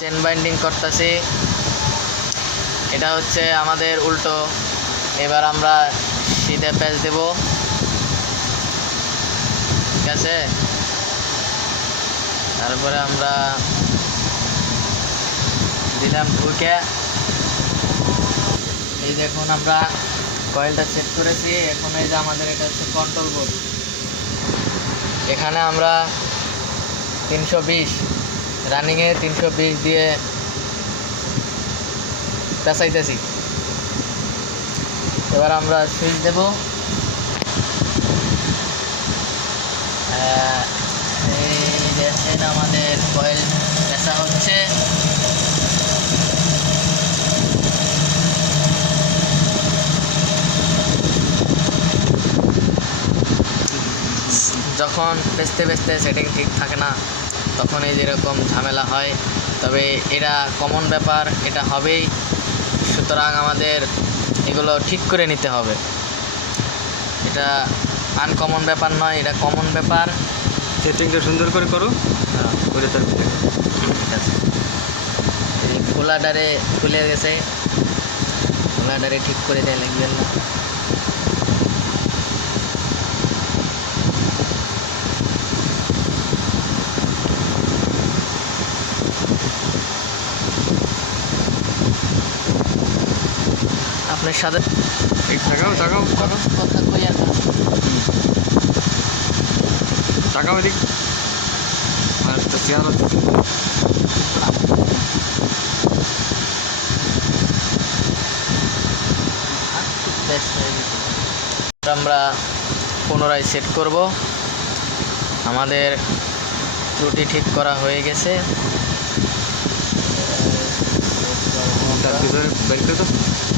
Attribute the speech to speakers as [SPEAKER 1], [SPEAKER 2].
[SPEAKER 1] Chain binding করতেছি। এটা হচ্ছে আমাদের উল্টো। এবার আমরা শীতে প্যাচ দেব। ঠিক আছে? তারপরে আমরা দিলাম ঢুকে এই দেখুন আমরা কয়েলটা সেট করেছি। এখন এই যে আমাদের এটা হচ্ছে কন্ট্রোল বোর্ড এখানে আমরা তিনশো বিশ রানিংয়ে তিনশো বিশ দিয়ে পেঁচাইতেছি। এবার আমরা সুইচ দেব। এই আমাদের কয়েল পেঁচা হচ্ছে। যখন বেচতে বেচতে সেটিং ঠিক থাকে না তখন এই যেরকম ঝামেলা হয় তবে এটা কমন ব্যাপার এটা হবেই। সুতরাং আমাদের এগুলো ঠিক করে নিতে হবে। এটা আনকমন ব্যাপার নয় এটা কমন ব্যাপার।
[SPEAKER 2] সেটিংটা সুন্দর করে করো।
[SPEAKER 1] হ্যাঁ,
[SPEAKER 2] করে। তারপরে
[SPEAKER 1] ঠিক আছে। এই খোলাডারে খুলে গেছে। খোলাডারে ঠিক করে দেয় লাগবেন না। আপনার সাথে।
[SPEAKER 2] এই তাকাও তাকাও তাকাও
[SPEAKER 1] কথা কই আর
[SPEAKER 2] তাকাও এদিক। আর তো চেয়ার
[SPEAKER 1] বেশ আমরা পুনরায় সেট করব। আমাদের ত্রুটি ঠিক করা হয়ে গেছে।
[SPEAKER 2] তার ভিতরে করে